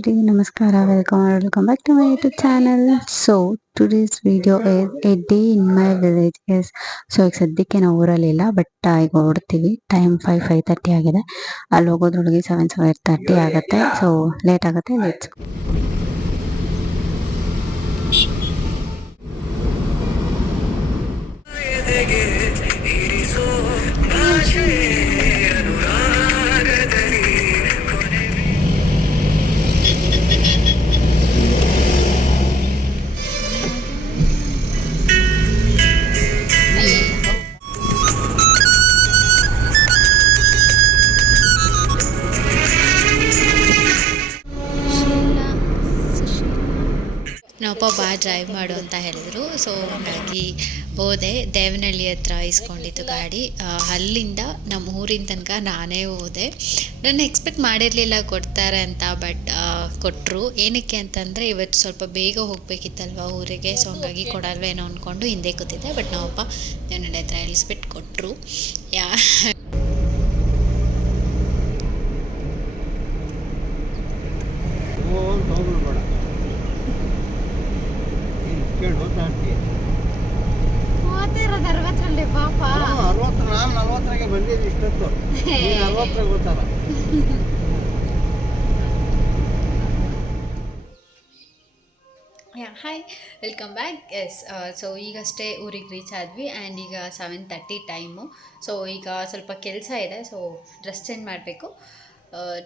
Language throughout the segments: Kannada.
ಎಲ್ರಿ ನಮಸ್ಕಾರ welcome back to my YouTube channel. So today's video is a day in my village yes. So ಈಗ ಸದ್ಯಕ್ಕೆ ನಾವು ಊರಲ್ಲಿಲ್ಲ, ಬಟ್ ಈಗ ಹೊರಡ್ತೀವಿ. ಟೈಮ್ 5:30 ಆಗಿದೆ. ಅಲ್ಲಿ ಹೋಗೋದ್ರೊಳಗೆ 7:30 ಆಗುತ್ತೆ. ಸೊ ಲೇಟ್ ಆಗುತ್ತೆ. ಲೆಟ್ಸ್ ನಮ್ಮಪ್ಪ ಬಾ ಡ್ರೈವ್ ಮಾಡು ಅಂತ ಹೇಳಿದರು. ಸೊ ಹಾಗಾಗಿ ಹೋದೆ. ದೇವನಹಳ್ಳಿ ಹತ್ರ ಇಸ್ಕೊಂಡಿತ್ತು ಗಾಡಿ. ಅಲ್ಲಿಂದ ನಮ್ಮ ಊರಿನ ತನಕ ನಾನೇ ಹೋದೆ. ನಾನು ಎಕ್ಸ್ಪೆಕ್ಟ್ ಮಾಡಿರಲಿಲ್ಲ ಕೊಡ್ತಾರೆ ಅಂತ, ಬಟ್ ಕೊಟ್ಟರು. ಏನಕ್ಕೆ ಅಂತಂದರೆ ಇವತ್ತು ಸ್ವಲ್ಪ ಬೇಗ ಹೋಗಬೇಕಿತ್ತಲ್ವ ಊರಿಗೆ. ಸೊ ಹಂಗಾಗಿ ಕೊಡಲ್ವೇನೋ ಅಂದ್ಕೊಂಡು ಹಿಂದೆ ಕೂತಿದ್ದೆ. ಬಟ್ ನಮ್ಮಪ್ಪ ದೇವನಹಳ್ಳಿ ಹತ್ರ ಇಳಿಸ್ಬಿಟ್ಟು ಕೊಟ್ಟರು. Hi, welcome back. Yes, so ಈಗಷ್ಟೇ ಊರಿಗೆ ರೀಚ್ ಆದ್ವಿ. ಆ್ಯಂಡ್ ಈಗ 7:30 ಟೈಮು. ಸೊ ಈಗ ಸ್ವಲ್ಪ ಕೆಲಸ ಇದೆ. ಸೊ ಡ್ರೆಸ್ ಚೇಂಜ್ ಮಾಡಬೇಕು.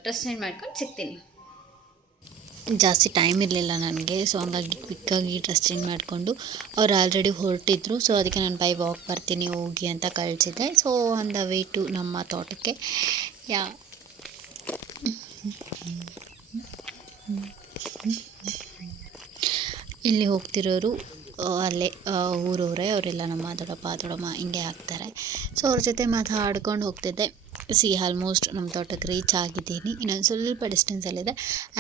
ಡ್ರೆಸ್ ಚೇಂಜ್ ಮಾಡ್ಕೊಂಡು ಸಿಗ್ತೀನಿ. ಜಾಸ್ತಿ ಟೈಮ್ ಇರಲಿಲ್ಲ ನನಗೆ. ಸೊ ಹಂಗಾಗಿ ಕ್ವಿಕ್ಕಾಗಿ ಡ್ರೆಸ್ ಚೇಂಜ್ ಮಾಡಿಕೊಂಡು ಅವ್ರು ಆಲ್ರೆಡಿ ಹೊರಟಿದ್ರು. ಸೊ ಅದಕ್ಕೆ ನಾನು ಬೈ ವಾಕ್ ಬರ್ತೀನಿ ಹೋಗಿ ಅಂತ ಕಳಿಸಿದ್ದೆ. So on the way to ನಮ್ಮ ತೋಟಕ್ಕೆ. ಇಲ್ಲಿ ಹೋಗ್ತಿರೋರು ಅಲ್ಲೇ ಊರವರೇ. ಅವರೆಲ್ಲ ನಮ್ಮ ದೊಡ್ಡಮ್ಮ ಹಿಂಗೆ ಆಗ್ತಾರೆ. ಸೊ ಅವ್ರ ಜೊತೆ ಮಾತಾಡ್ಕೊಂಡು ಹೋಗ್ತಿದ್ದೆ. ಆಲ್ಮೋಸ್ಟ್ ನಮ್ಮ ತೋಟಕ್ಕೆ ರೀಚ್ ಆಗಿದ್ದೀನಿ. ಇನ್ನೊಂದು ಸ್ವಲ್ಪ ಡಿಸ್ಟೆನ್ಸಲ್ಲಿದೆ.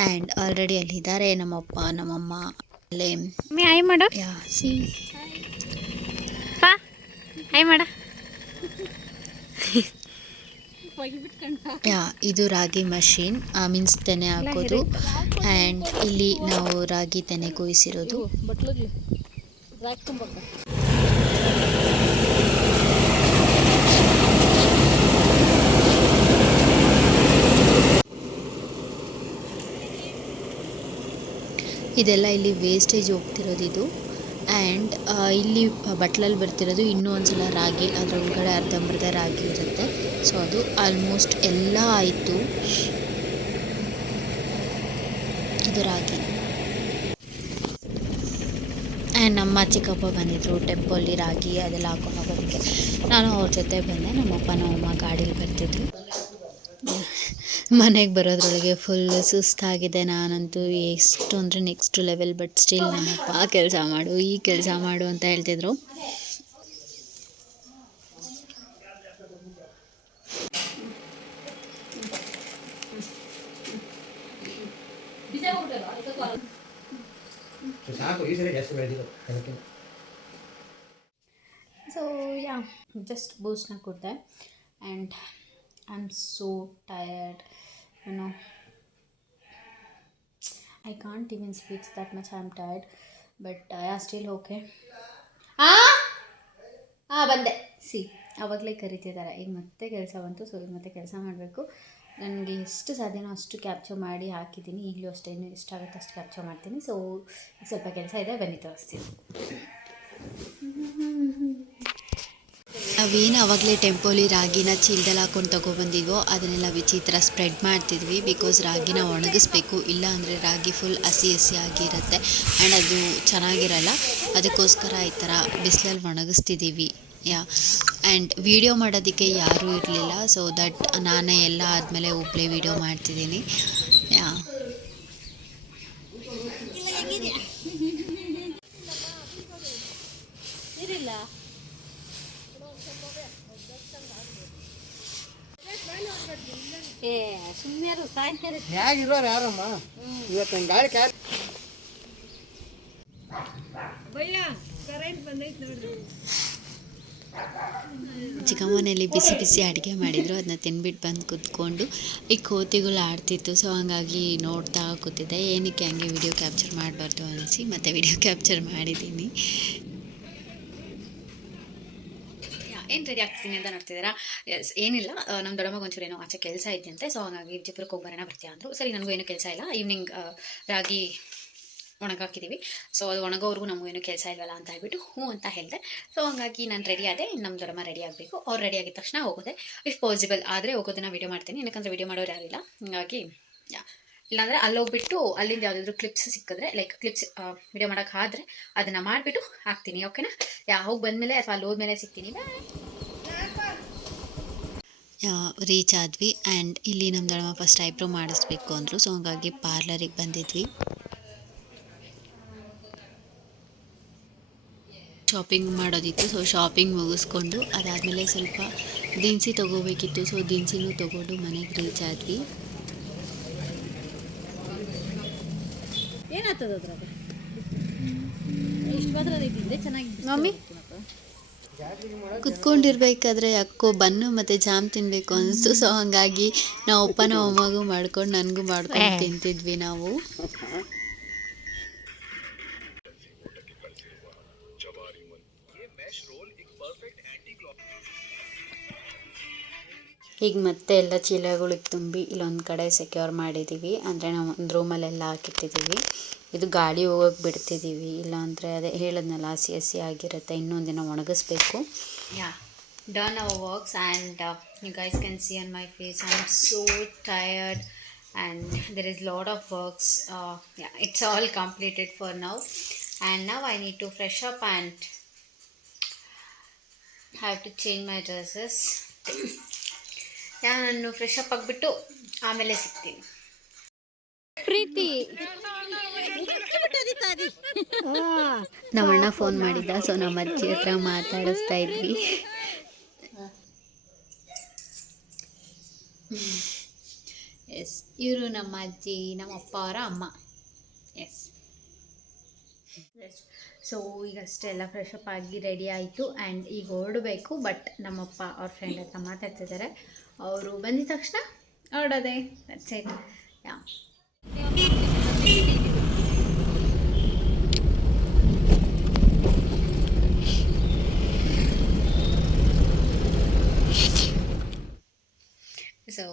ಆ್ಯಂಡ್ ಆಲ್ರೆಡಿ ಅಲ್ಲಿದ್ದಾರೆ ನಮ್ಮಪ್ಪ ನಮ್ಮಮ್ಮ ಅಲ್ಲೇ. ಇದು ರಾಗಿ ಮಷೀನ್, ಮೀನ್ಸ್ ತೆನೆ ಹಾಕೋದು. ಆ್ಯಂಡ್ ಇಲ್ಲಿ ನಾವು ರಾಗಿ ತೆನೆ ಕೊಯ್ಸಿರೋದು. ಇದೆಲ್ಲ ಇಲ್ಲಿ ವೇಸ್ಟೇಜ್ ಹೋಗ್ತಿರೋದು ಇದು. ಆ್ಯಂಡ್ ಇಲ್ಲಿ ಬಟ್ಲಲ್ಲಿ ಬರ್ತಿರೋದು ಇನ್ನೂ ಒಂದ್ಸಲ ರಾಗಿ. ಅದರ ಒಳಗಡೆ ಅರ್ಧಂಬರ್ಧ ರಾಗಿ ಇರುತ್ತೆ. ಸೊ ಅದು ಆಲ್ಮೋಸ್ಟ್ ಎಲ್ಲ ಆಯಿತು. ಇದು ರಾಗಿ. ಆ್ಯಂಡ್ ನಮ್ಮ ಚಿಕ್ಕಪ್ಪ ಬಂದಿದ್ದರು ಟೆಂಪಲ್ಲಿ ರಾಗಿ ಅದೆಲ್ಲ ಹಾಕೊಂಡು ಹೋಗೋದಕ್ಕೆ. ನಾನು ಅವ್ರ ಜೊತೆ ಬಂದೆ. ನಮ್ಮಪ್ಪ ನಮ್ಮಮ್ಮ ಗಾಡೀಲಿ ಬರ್ತಿದ್ರು. ಮನೆಗೆ ಬರೋದ್ರೊಳಗೆ ಫುಲ್ ಸುಸ್ತಾಗಿದೆ. ನಾನಂತೂ ಎಷ್ಟು ಅಂದರೆ ನೆಕ್ಸ್ಟ್ ಲೆವೆಲ್. ಬಟ್ ಸ್ಟಿಲ್ ನಮ್ಮಪ್ಪ ಕೆಲಸ ಮಾಡು ಈ ಕೆಲಸ ಮಾಡು ಅಂತ ಹೇಳ್ತಿದ್ರು. ಸೊ ಜಸ್ಟ್ ಬೂಸ್ಟ್ನ ಕೊಟ್ಟೆ. And I am so tired, I can't even speak that much. I'm tired, but still okay. ಬಂದೆ. ಆವಾಗಲೇ ಕರಿತಿದ್ದಾರೆ. ಈಗ ಮತ್ತೆ ಕೆಲಸ ಬಂತು. ಸೊ ಈಗ ಮತ್ತೆ ಕೆಲಸ ಮಾಡಬೇಕು. ನನಗೆ ಎಷ್ಟು ಸಾಧ್ಯನೋ ಅಷ್ಟು ಕ್ಯಾಪ್ಚರ್ ಮಾಡಿ ಹಾಕಿದ್ದೀನಿ. ಈಗಲೂ ಅಷ್ಟೇ, ಇನ್ನೂ ಎಷ್ಟಾಗುತ್ತೆ ಅಷ್ಟು ಕ್ಯಾಪ್ಚರ್ ಮಾಡ್ತೀನಿ. ಸೊ ಸ್ವಲ್ಪ ಕೆಲಸ ಇದೆ, ಬನ್ನಿ ತೋರಿಸ್ತೀನಿ. ನಾವೇನು ಆವಾಗಲೇ ಟೆಂಪೋಲಿ ರಾಗಿನ ಚೀಲದಲ್ಲಿ ಹಾಕೊಂಡು ತೊಗೊಬಂದಿದ್ವೋ ಅದನ್ನೆಲ್ಲ ವಿಚಿತ್ರ ಸ್ಪ್ರೆಡ್ ಮಾಡ್ತಿದ್ವಿ. ಬಿಕಾಸ್ ರಾಗಿನ ಒಣಗಿಸ್ಬೇಕು, ಇಲ್ಲ ಅಂದರೆ ರಾಗಿ ಫುಲ್ ಹಸಿ ಆಗಿರುತ್ತೆ. ಆ್ಯಂಡ್ ಅದು ಚೆನ್ನಾಗಿರಲ್ಲ. ಅದಕ್ಕೋಸ್ಕರ ಈ ಥರ ಬಿಸಿಲಲ್ಲಿ ಒಣಗಿಸ್ತಿದ್ದೀವಿ. ಆ್ಯಂಡ್ ವಿಡಿಯೋ ಮಾಡೋದಕ್ಕೆ ಯಾರೂ ಇರಲಿಲ್ಲ. ಸೊ ದಟ್ ನಾನೇ ಎಲ್ಲ ಆದಮೇಲೆ ಒಬ್ಬಳೇ ವಿಡಿಯೋ ಮಾಡ್ತಿದ್ದೀನಿ. ಹೇಗಿರೋರು ಯಾರಮ್ಮ ಇವತ್ತು ಗಾಳಿ ಭಯ್ಯ ಕರೆಂಟ್ ಬಂದೈತೆ ನೋಡ್ರಿ. ಚಿಕ್ಕಮ್ಮನೇಲಿ ಬಿಸಿ ಬಿಸಿ ಅಡುಗೆ ಮಾಡಿದರು, ಅದನ್ನ ತಿನ್ಬಿಟ್ಟು ಬಂದು ಕೂತ್ಕೊಂಡು ಈ ಕೋತಿಗಳು ಆಡ್ತಿತ್ತು. ಸೊ ಹಂಗಾಗಿ ನೋಡ್ತಾ ಕೂತಿದ್ದೆ. ಏನಕ್ಕೆ ಹಂಗೆ ವಿಡಿಯೋ ಕ್ಯಾಪ್ಚರ್ ಮಾಡಬಾರ್ದು ಅನಿಸಿ ಮತ್ತೆ ವಿಡಿಯೋ ಕ್ಯಾಪ್ಚರ್ ಮಾಡಿದ್ದೀನಿ. ಏನು ರೆಡಿ ಆಗ್ತೀನಿ ಅಂತ ನೋಡ್ತಿದ್ದೀರಾ? ಎಸ್, ಏನಿಲ್ಲ, ನಮ್ಮ ದೊಡ್ಡಮ್ಮಗೆ ಒಂಚೂರು ಏನೋ ಆಚೆ ಕೆಲಸ ಇದೆಯಂತೆ. ಸೊ ಹಾಗಾಗಿ ವಿಜಯಪುರಕ್ಕೆ ಹೋಗಿ ಬರೋಣ ಬರ್ತೀಯ ಅಂದರು. ಸರಿ, ನನಗೂ ಏನೂ ಕೆಲಸ ಇಲ್ಲ. ಈವ್ನಿಂಗ್ ರಾಗಿ ಒಣಗಾಕಿದ್ದೀವಿ. ಸೊ ಅದು ಒಣಗೋವರೆಗೂ ನಮಗೂ ಏನೂ ಕೆಲಸ ಇಲ್ವಲ್ಲ ಅಂತ ಹೇಳ್ಬಿಟ್ಟು ಹ್ಞೂ ಅಂತ ಹೇಳಿದೆ. ಸೊ ಹಾಗಾಗಿ ನಾನು ರೆಡಿ ಆದೆ. ನಮ್ಮ ದೊಡ್ಡಮ್ಮ ರೆಡಿ ಆಗಬೇಕು. ಅವ್ರು ರೆಡಿ ಆಗಿದ ತಕ್ಷಣ ಹೋಗೋದೆ. ಇಫ್ ಪಾಸಿಬಲ್ ಆದರೆ ಹೋಗೋದನ್ನ ವೀಡಿಯೋ ಮಾಡ್ತೀನಿ, ಯಾಕಂದರೆ ವೀಡಿಯೋ ಮಾಡೋರು ಯಾರಿಲ್ಲ. ಹಾಗಾಗಿ ಇಲ್ಲಾಂದರೆ ಅಲ್ಲಿ ಹೋಗ್ಬಿಟ್ಟು ಅಲ್ಲಿಂದ ಯಾವುದಾದ್ರೂ ಕ್ಲಿಪ್ಸ್ ಸಿಕ್ಕಿದ್ರೆ, ಲೈಕ್ ಕ್ಲಿಪ್ಸ್ ವೀಡಿಯೋ ಮಾಡೋಕ್ಕಾದರೆ ಅದನ್ನು ಮಾಡಿಬಿಟ್ಟು ಹಾಕ್ತೀನಿ. ಓಕೆನಾ? ಹೋಗಿ ಬಂದಮೇಲೆ ಅಥವಾ ಅಲ್ಲಿ ಹೋದ್ಮೇಲೆ ಸಿಗ್ತೀನಿ. ರೀಚ್ ಆದ್ವಿ. ಆ್ಯಂಡ್ ಇಲ್ಲಿ ನಮ್ಮ ದೊಡ್ಡಮ್ಮ ಫಸ್ಟ್ ಐಬ್ರೋ ಮಾಡಿಸ್ಬೇಕು ಅಂದರು. ಸೊ ಹಾಗಾಗಿ ಪಾರ್ಲರಿಗೆ ಬಂದಿದ್ವಿ. ಶಾಪಿಂಗ್ ಮಾಡೋದಿತ್ತು. ಸೊ ಶಾಪಿಂಗ್ ಮುಗಿಸ್ಕೊಂಡು ಅದಾದಮೇಲೆ ಸ್ವಲ್ಪ ದಿನಸಿ ತೊಗೋಬೇಕಿತ್ತು. ಸೊ ದಿನಸಿನೂ ತೊಗೊಂಡು ಮನೆಗೆ ರೀಚ್ ಆದ್ವಿ. ಏನಾಗ್ತದ ಅದ್ರಾಗ ಇಷ್ಟು ಮಾತ್ರ ಇದ್ದಿದ್ರೆ ಚೆನ್ನಾಗಿ ಮಮ್ಮಿ ಕುತ್ಕೊಂಡಿರ್ಬೇಕಾದ್ರೆ ಯಾಕೋ ಬನ್ನು ಮತ್ತು ಜಾಮ್ ತಿನ್ನಬೇಕು ಅನಿಸ್ತು. ಸೊ ಹಾಗಾಗಿ ನಾವು ಅಪ್ಪ ನಮ್ಮ ಅಮ್ಮಗೂ ಮಾಡ್ಕೊಂಡು ನನಗೂ ಮಾಡ್ಕೊಂಡು ತಿಂತಿದ್ವಿ ನಾವು. ಈಗ ಮತ್ತೆ ಎಲ್ಲ ಚೀಲಗಳಿಗೆ ತುಂಬಿ ಇಲ್ಲೊಂದು ಕಡೆ ಸೆಕ್ಯೂರ್ ಮಾಡಿದ್ದೀವಿ. ಅಂದರೆ ನಾವು ಒಂದು ರೂಮಲ್ಲೆಲ್ಲ ಹಾಕಿಟ್ಟಿದ್ದೀವಿ. ಇದು ಗಾಳಿ ಹೋಗೋಕೆ ಬಿಡ್ತಿದ್ದೀವಿ, ಇಲ್ಲಾಂದರೆ ಅದೇ ಹೇಳಿದ್ನಲ್ಲ ಹಸಿ ಹಸಿ ಆಗಿರುತ್ತೆ, ಇನ್ನೊಂದು ದಿನ ಒಣಗಿಸ್ಬೇಕು. Done our works and you guys can see on my face I am so tired and there is lot of works. It's all completed for now and now I need to fresh up and have to change my dresses. ನಾನು ಫ್ರೆಶ್ ಅಪ್ ಆಗಿಬಿಟ್ಟು ಆಮೇಲೆ ಸಿಗ್ತೀನಿ. ಪ್ರೀತಿ ನಮ್ಮಣ್ಣ ಫೋನ್ ಮಾಡಿದ್ದ. ಸೊ ನಮ್ಮ ಅಜ್ಜಿ ಹತ್ರ ಮಾತಾಡಿಸ್ತಾ ಇದ್ವಿ. ಎಸ್, ಇವರು ನಮ್ಮ ಅಜ್ಜಿ, ನಮ್ಮ ಅಪ್ಪ ಅವರ ಅಮ್ಮ. ಎಸ್. ಸೊ ಈಗಷ್ಟೇ ಎಲ್ಲ ಫ್ರೆಶ್ ಅಪ್ ಆಗಿ ರೆಡಿ ಆಯಿತು ಆ್ಯಂಡ್ ಈಗ ಹೊರಡಬೇಕು. ಬಟ್ ನಮ್ಮಪ್ಪ ಅವ್ರ ಫ್ರೆಂಡ್ ಹತ್ರ ಮಾತಾಡ್ತಿದ್ದಾರೆ. ಅವರು ಬಂದಿದ ತಕ್ಷಣ ಹೊರಡೋದೆ. That's it. ಯಾ, ಸೊ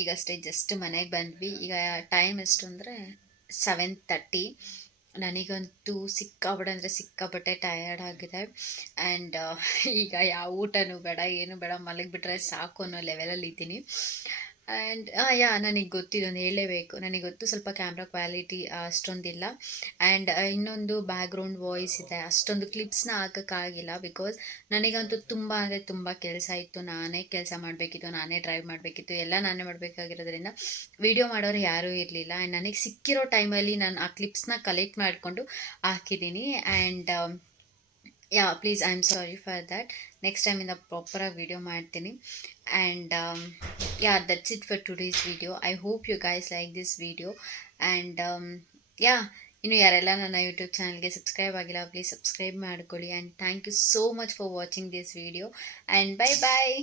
ಈಗಷ್ಟೇ ಜಸ್ಟ್ ಮನೆಗೆ ಬಂದ್ವಿ. ಈಗ ಟೈಮ್ ಎಷ್ಟು ಅಂದರೆ 7:30. ನನಗಂತೂ ಸಿಕ್ಕಾಪಟ್ಟೆ ಟಯರ್ಡ್ ಆಗಿದೆ. ಆ್ಯಂಡ್ ಈಗ ಯಾವ ಊಟನೂ ಬೇಡ, ಏನು ಬೇಡ, ಮಲಗಿಬಿಟ್ರೆ ಸಾಕು ಅನ್ನೋ ಲೆವೆಲಲ್ಲಿ ಇದ್ದೀನಿ. ಆ್ಯಂಡ್ ನನಗೆ ಗೊತ್ತಿದ್ದೊಂದು ಹೇಳಲೇಬೇಕು. ನನಗೆ ಗೊತ್ತು ಸ್ವಲ್ಪ ಕ್ಯಾಮ್ರಾ ಕ್ವಾಲಿಟಿ ಅಷ್ಟೊಂದಿಲ್ಲ. ಆ್ಯಂಡ್ ಇನ್ನೊಂದು ಬ್ಯಾಕ್ಗ್ರೌಂಡ್ ವಾಯ್ಸ್ ಇದೆ, ಅಷ್ಟೊಂದು ಕ್ಲಿಪ್ಸ್ನ ಹಾಕೋಕ್ಕಾಗಿಲ್ಲ. ಬಿಕಾಸ್ ನನಗಂತೂ ತುಂಬ ಅಂದರೆ ತುಂಬ ಕೆಲಸ ಇತ್ತು. ನಾನೇ ಕೆಲಸ ಮಾಡಬೇಕಿತ್ತು, ನಾನೇ ಡ್ರೈವ್ ಮಾಡಬೇಕಿತ್ತು, ಎಲ್ಲ ನಾನೇ ಮಾಡಬೇಕಾಗಿರೋದ್ರಿಂದ ವಿಡಿಯೋ ಮಾಡೋರು ಯಾರೂ ಇರಲಿಲ್ಲ. ಆ್ಯಂಡ್ ನನಗೆ ಸಿಕ್ಕಿರೋ ಟೈಮಲ್ಲಿ ನಾನು ಆ ಕ್ಲಿಪ್ಸ್ನ ಕಲೆಕ್ಟ್ ಮಾಡಿಕೊಂಡು ಹಾಕಿದ್ದೀನಿ. And please I am sorry for that. Next ಟೈಮಿಂದ ಪ್ರಾಪರಾಗಿ ವಿಡಿಯೋ ಮಾಡ್ತೀನಿ. And that's it for today's video. I hope you guys like this video. And ಇನ್ನು ಯಾರೆಲ್ಲ ನನ್ನ ಯೂಟ್ಯೂಬ್ ಚಾನಲ್ಗೆ ಸಬ್ಸ್ಕ್ರೈಬ್ ಆಗಿಲ್ಲ, ಪ್ಲೀಸ್ ಸಬ್ಸ್ಕ್ರೈಬ್ ಮಾಡ್ಕೊಳ್ಳಿ. And thank you so much for watching this video and bye bye.